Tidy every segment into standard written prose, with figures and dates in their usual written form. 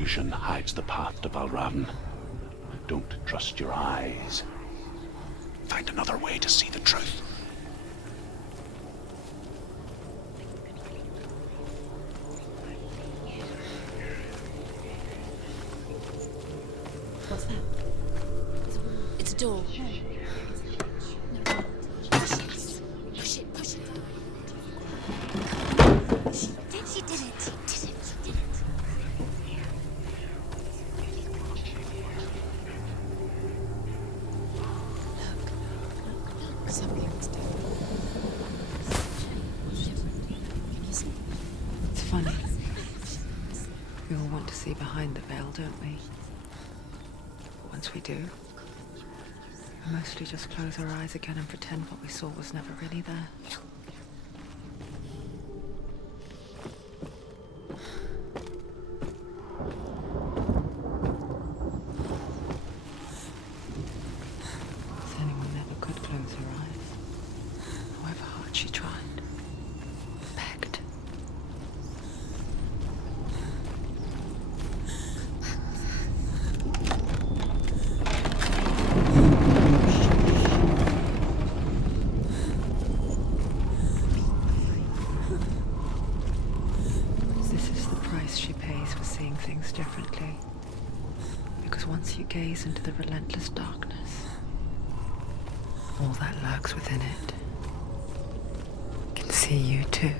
illusion hides the path to Valravn. Don't trust your eyes. Find another way to see the truth. What's that? It's a door. Push it. She did it. Look, something's different. Can you see? It's funny. We all want to see behind the veil, don't we? Once we do, we mostly just close our eyes again and pretend what we saw was never really there. Senua never could close her eyes, however hard she tried. Begged. She pays for seeing things differently. Because once you gaze into the relentless darkness, all that lurks within it can see you too.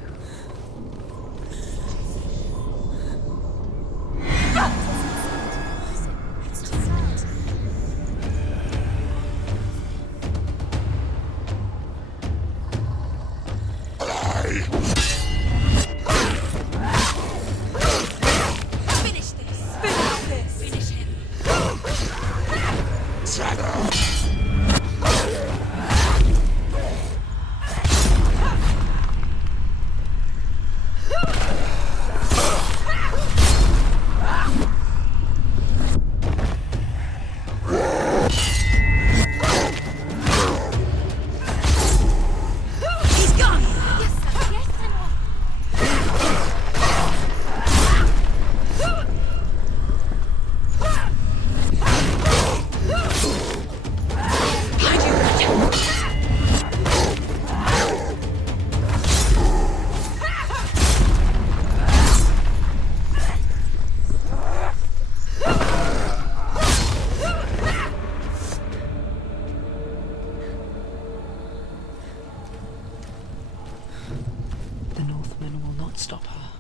Stop her.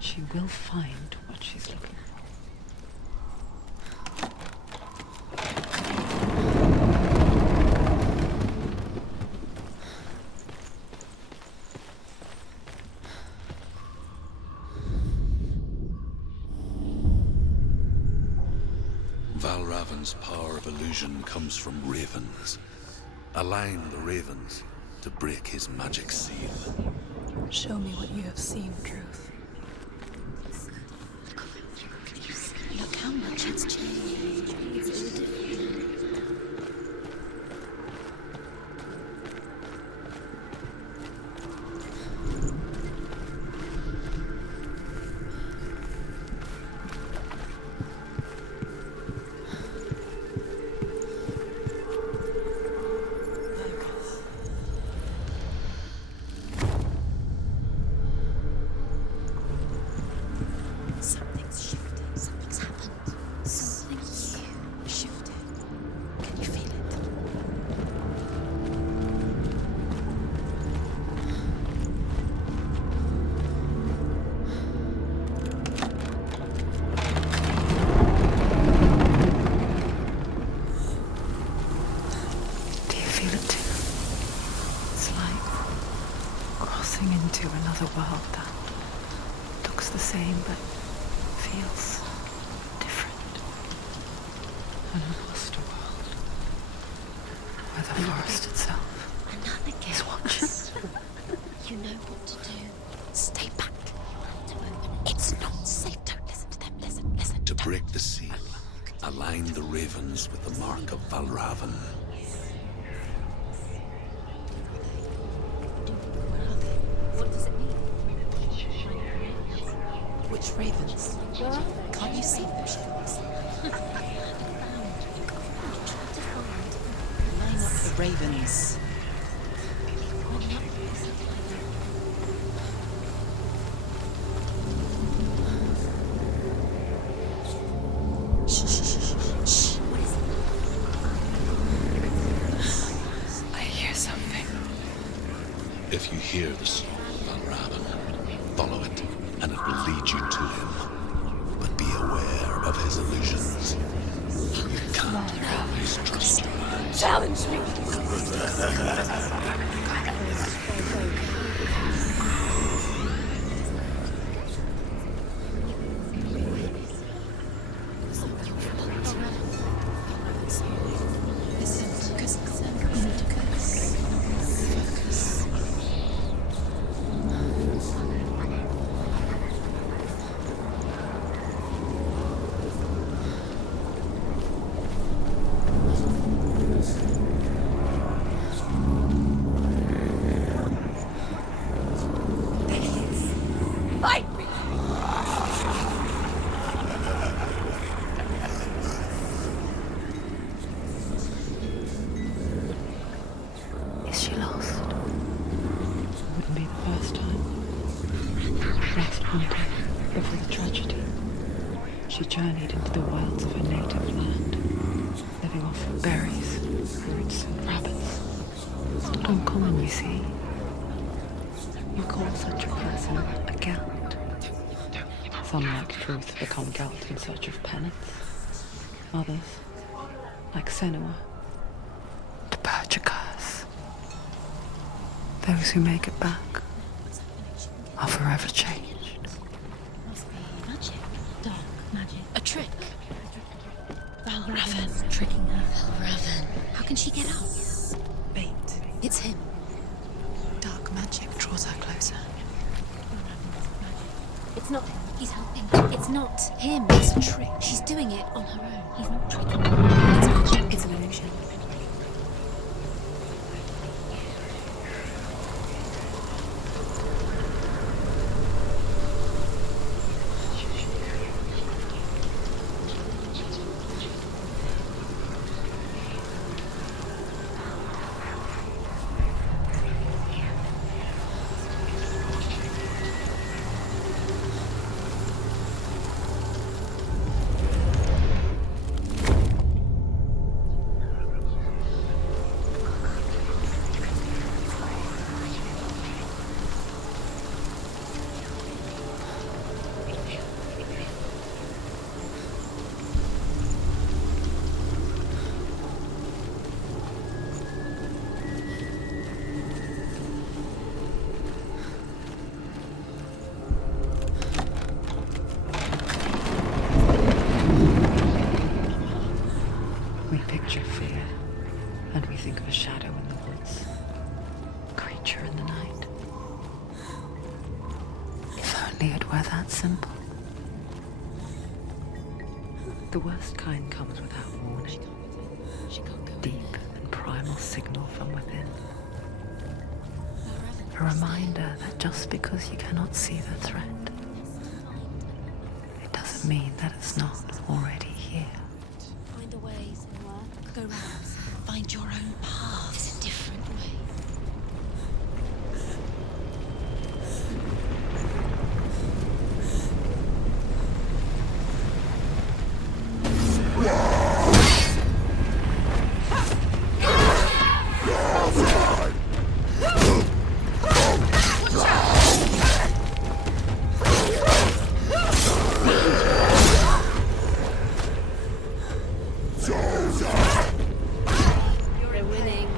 She will find what she's looking for. Valravn's power of illusion comes from ravens. Align the ravens to break his magic seal. Show me what you have seen, Truth. Look how much it's changed. It's all different. Into another world that looks the same but feels different. An lost world where the forest itself is watching. You know what to do. Stay back. It's not safe. Don't listen to them. Listen. To break the seal, align the ravens with the mark of Valravn. Which ravens? Can't you see them? Line up the ravens. If you hear the song, Valravan, follow it, and it will lead you to him. But be aware of his illusions. You can't always trust him. Challenge me! She journeyed into the wilds of her native land, living off berries, roots, and rabbits. It's not uncommon, you see. You call such a person a Gelt. Some, like Truth, become Gelt in search of penance. Others, like Senua, to purge a curse. Those who make it back are forever changed. A trick. Valravan tricking her. Valravan. How can she get out? Bait. It's him. Dark magic draws her closer. It's not him. He's helping. It's not him. It's a trick. She's doing it on her own. He's not tricking her. It's magic. It's an illusion. We picture fear, and we think of a shadow in the woods, a creature in the night. If only it were that simple. The worst kind comes without warning. Deep and primal signal from within. A reminder that just because you cannot see the threat, it doesn't mean that it's not already here. Find a way, Senua. Go round. Find your own path. There's a different way. You're winning.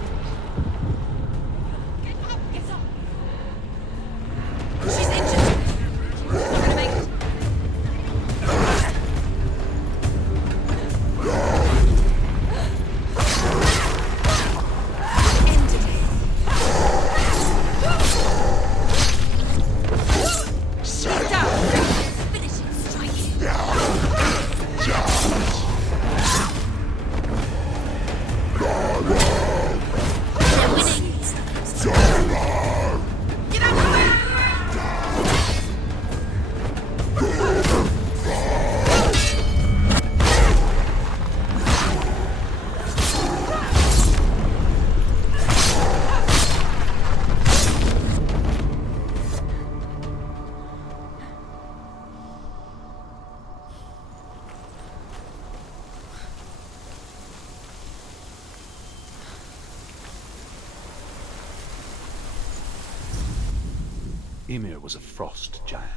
Ymir was a frost giant,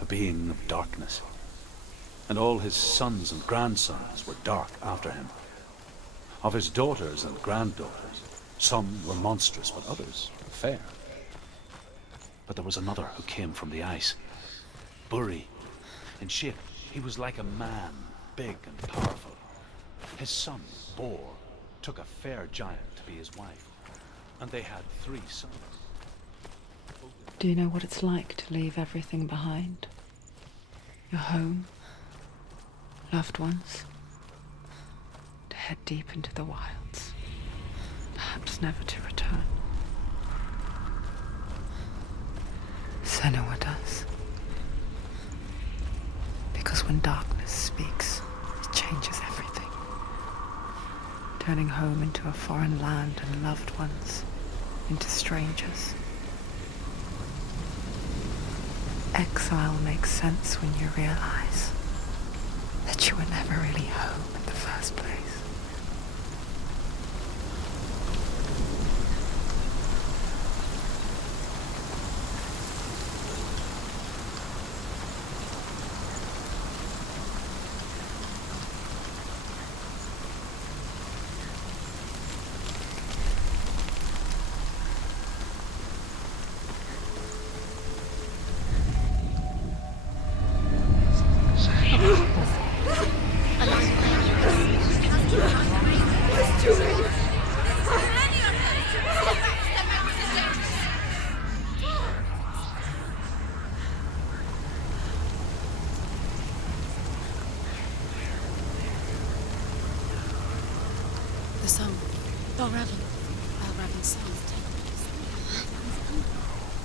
a being of darkness, and all his sons and grandsons were dark after him. Of his daughters and granddaughters, some were monstrous, but others fair. But there was another who came from the ice. Buri. In shape, he was like a man, big and powerful. His son, Bor, took a fair giant to be his wife, and they had 3 sons. Do you know what it's like to leave everything behind? Your home, loved ones, to head deep into the wilds, perhaps never to return. Senua does. Because when darkness speaks, it changes everything. Turning home into a foreign land and loved ones into strangers. Exile makes sense when you realize that you were never really home in the first place. Balraven's son.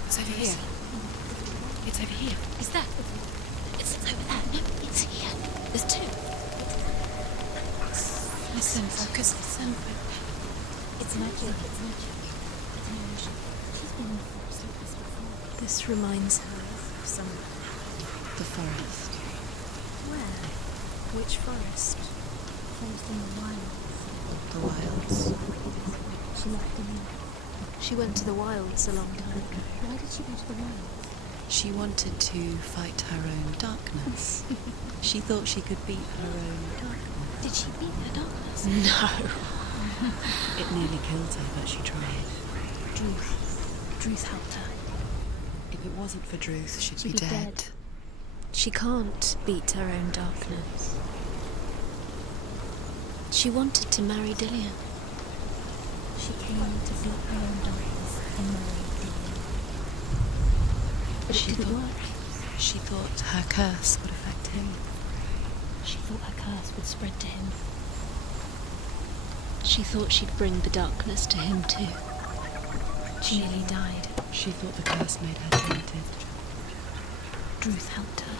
It's over here. It's over here. Is that? It's over there. No, it's here. There's 2. Listen, focus. Listen. It's magic. It's magic. It's an illusion. She's been in the forest like this before. This reminds her of somewhere. The forest. Where? Which forest? Forest in the wilds. The wilds. She left him. She went to the wilds a long time ago. Why did she go to the wilds? She wanted to fight her own darkness. She thought she could beat her own darkness. Did she beat the darkness? No. It nearly killed her, but she tried. Druth helped her. If it wasn't for Druth, she'd be dead. She can't beat her own darkness. She wanted to marry Dillian. She came to beat her own darkness and marry Dillian. But it didn't work. She thought her curse would affect him. She thought her curse would spread to him. She thought she'd bring the darkness to him too. She nearly died. She thought the curse made her tainted. Druth helped her.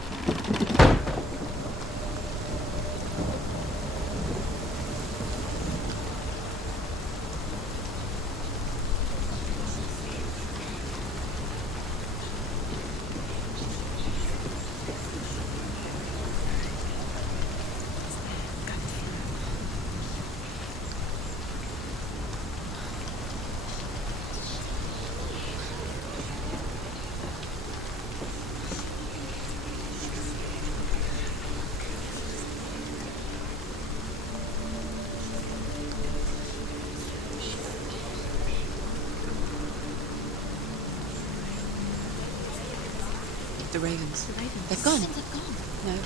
The ravens. The ravens. They've gone. They've gone. No.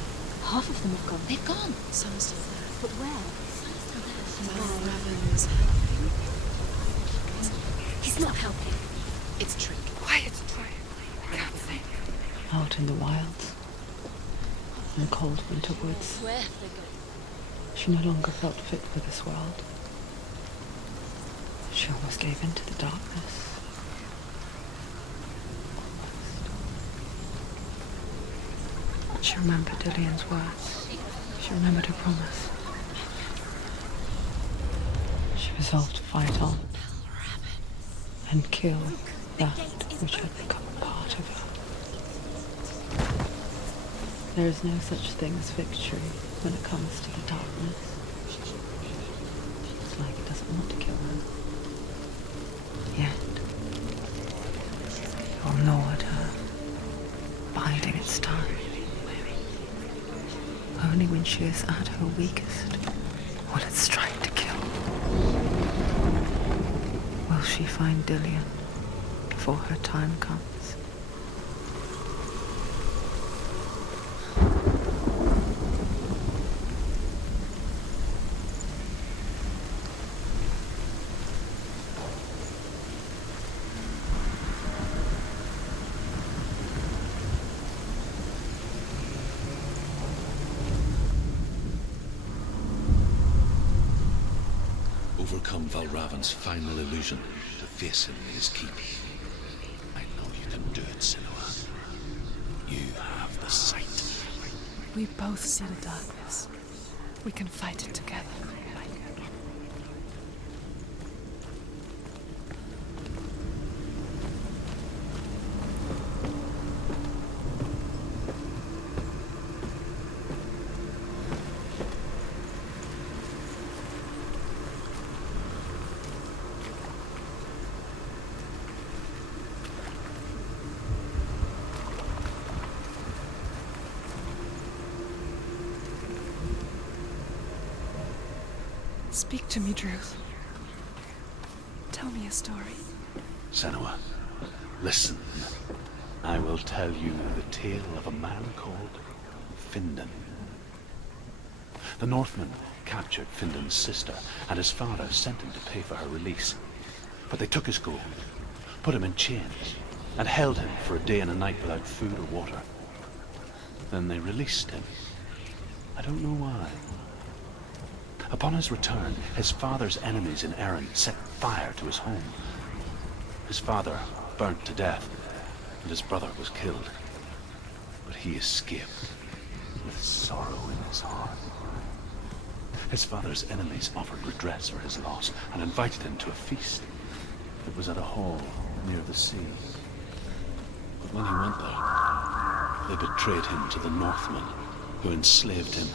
Half of them have gone. They've gone. Some are still there. But where? The ravens. He's not helping. It's a trick. Quiet. I can't think. Out in the wilds, in the cold winter woods, Where have they gone? she no longer felt fit for this world. She almost gave in to the darkness. She remembered Dillian's words. She remembered her promise. She resolved to fight on and kill that which had become a part of her. There is no such thing as victory when it comes to the darkness. It's like it doesn't want to kill her. Yet, you're gnawed her. this time. Only when she is at her weakest will it strike to kill. Will she find Dillion before her time comes? Overcome Valravan's final illusion to face him in his keep. I know you can do it, Senua. You have the sight. We both see the darkness. We can fight it together. Speak to me, Druth. Tell me a story. Senua, listen. I will tell you the tale of a man called Findan. The Northmen captured Findan's sister, and his father sent him to pay for her release. But they took his gold, put him in chains, and held him for a day and a night without food or water. Then they released him. I don't know why. Upon his return, his father's enemies in Erin set fire to his home. His father burnt to death, and his brother was killed. But he escaped with sorrow in his heart. His father's enemies offered redress for his loss and invited him to a feast. It was at a hall near the sea. But when he went there, they betrayed him to the Northmen, who enslaved him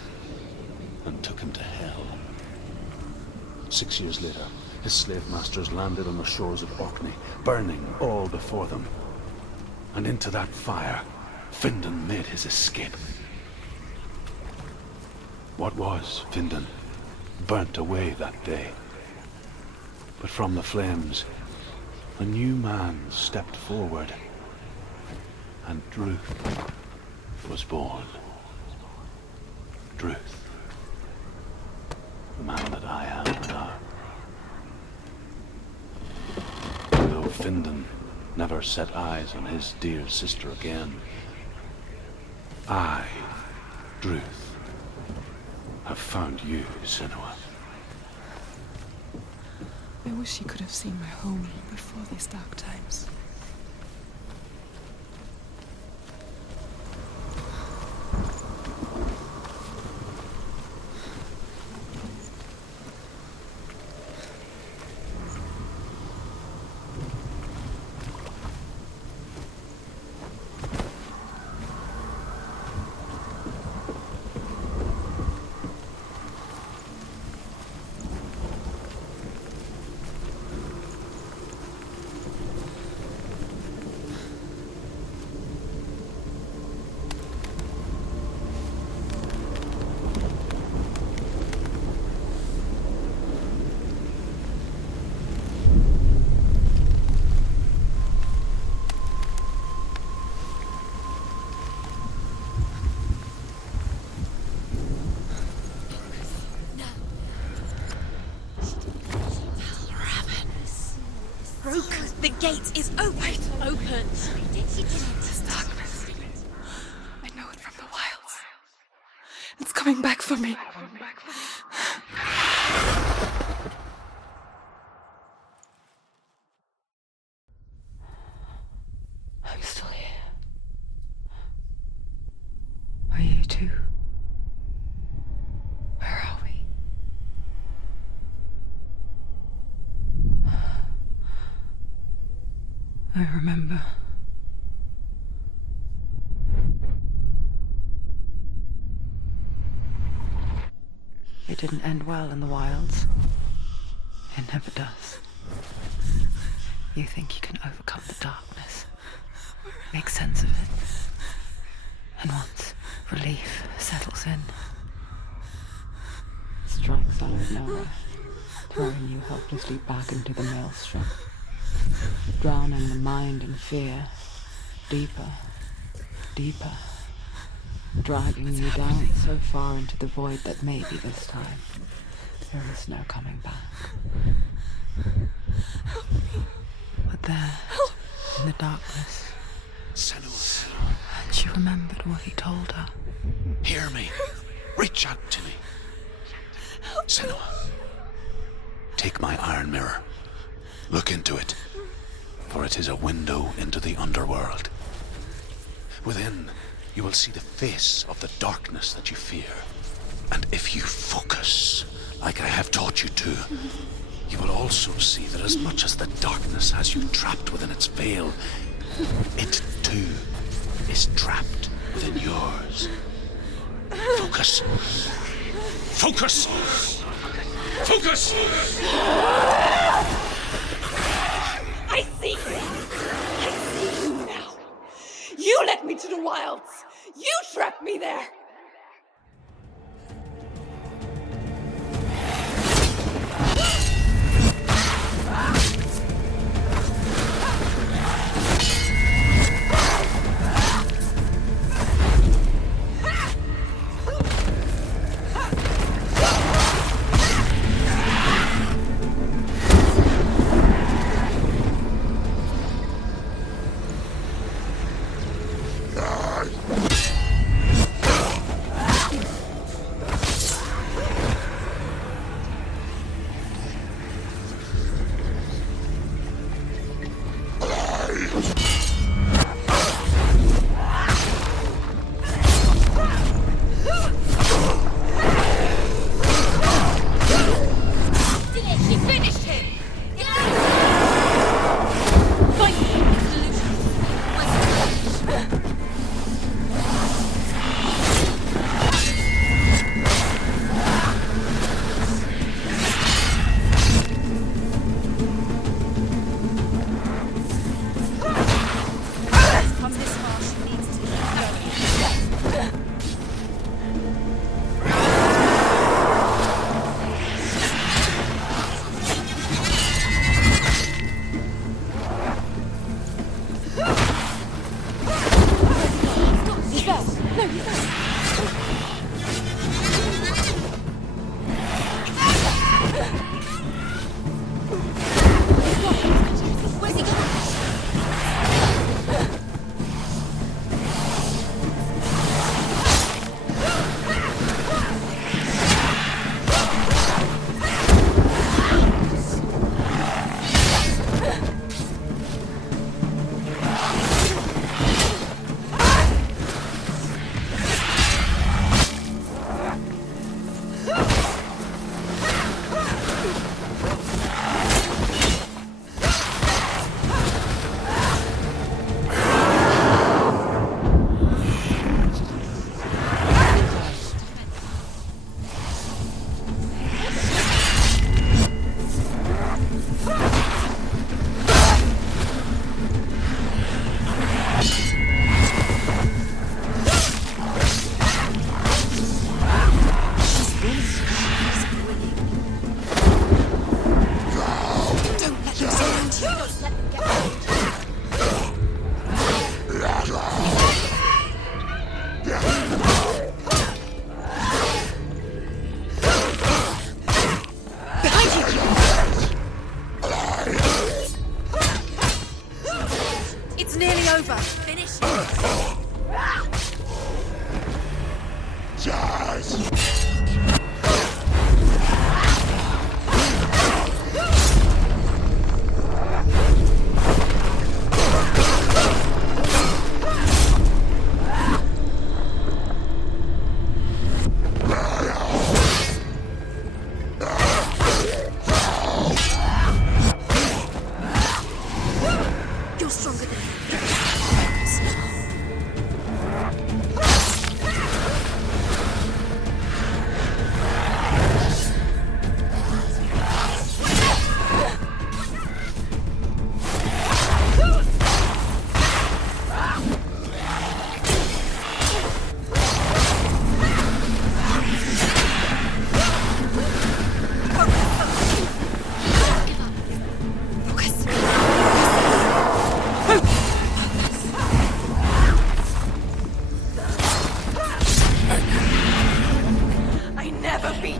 and took him to hell. 6 years later, his slave masters landed on the shores of Orkney, burning all before them. And into that fire, Findan made his escape. What was Findan burnt away that day. But from the flames, a new man stepped forward, and Druth was born. Druth. The man that I am now. Though Findan never set eyes on his dear sister again, I, Druth, have found you, Senua. I wish he could have seen my home before these dark times. The gate is open! Open! This darkness. I know it from the wilds. It's coming back for me. I'm still here. Are you too? Where are we? I remember. It didn't end well in the wilds. It never does. You think you can overcome the darkness, make sense of it, And once relief settles in, it strikes out of nowhere, throwing you helplessly back into the maelstrom, drowning the mind in fear, deeper, deeper, dragging you down so far into the void that maybe this time there is no coming back. But there, in the darkness, Senua, she remembered what he told her. hear me. Reach out to me. Senua, take my iron mirror. Look into it, for it is a window into the underworld. Within, you will see the face of the darkness that you fear. And if you focus, like I have taught you to, you will also see that as much as the darkness has you trapped within its veil, it too is trapped within yours. Focus. Focus! Focus! I see you! I see you now! You led me to the wilds! You trapped me there!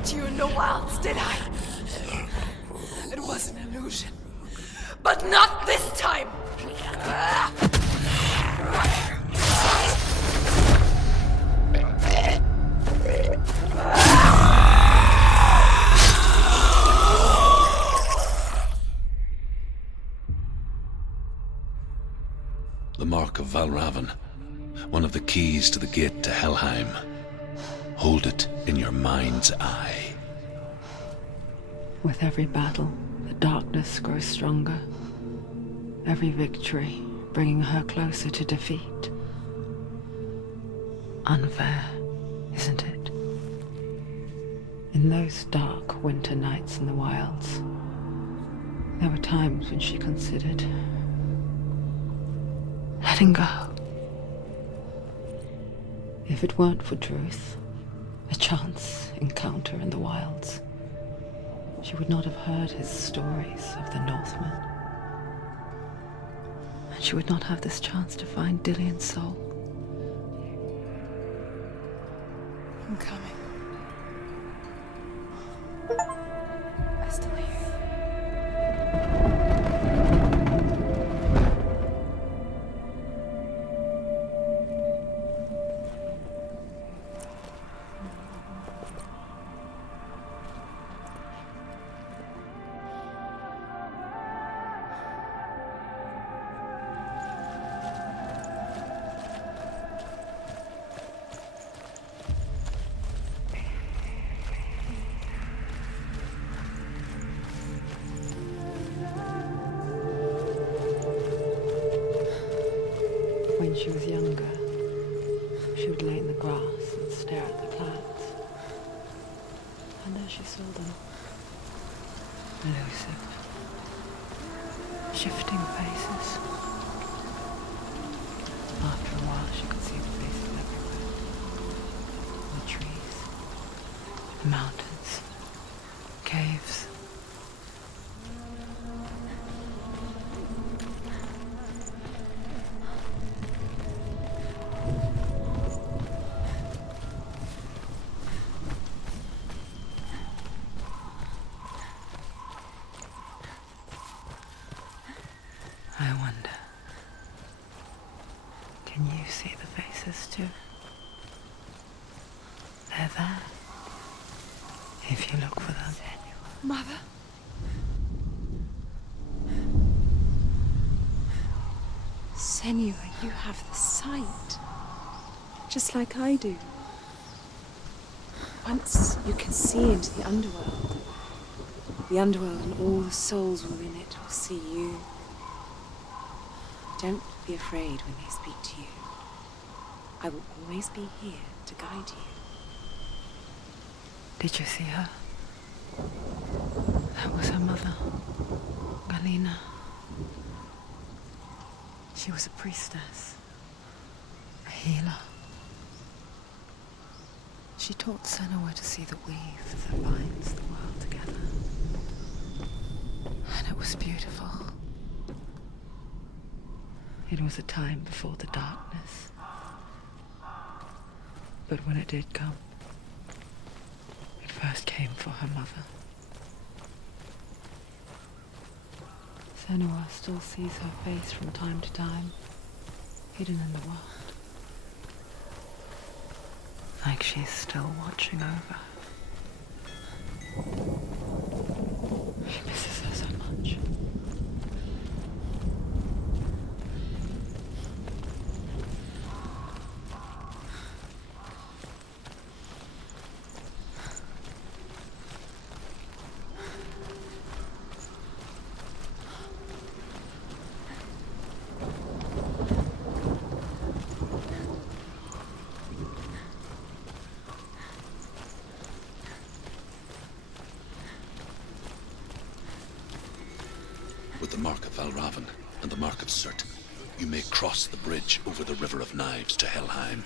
put you in the wilds, did I? It was an illusion. But not this time! The Mark of Valravn, one of the keys to the gate to Helheim. Hold it in your mind's eye. With every battle, the darkness grows stronger. Every victory bringing her closer to defeat. Unfair, isn't it? In those dark winter nights in the wilds, there were times when she considered letting go. If it weren't for Druth, a chance encounter in the wilds, she would not have heard his stories of the Northmen. And she would not have this chance to find Dillion's soul. I'm coming. I still hear you. When she was younger, she would lay in the grass and stare at the clouds. And as she saw them, elusive, shifting faces. After a while, she could see the faces everywhere. The trees, the mountains, caves. I wonder, can you see the faces too? They're there, if you look for them. Mother? Senua, you have the sight. Just like I do. Once you can see into the underworld and all the souls within it will see you. Don't be afraid when they speak to you. I will always be here to guide you. Did you see her? That was her mother, Galina. She was a priestess, a healer. She taught Senua to see the weave that binds the world together. And it was beautiful. It was a time before the darkness. But when it did come, it first came for her mother. Senua still sees her face from time to time, hidden in the world. Like she's still watching over. She misses her so much. With the Mark of Valravn and the Mark of Surt, you may cross the bridge over the River of Knives to Helheim.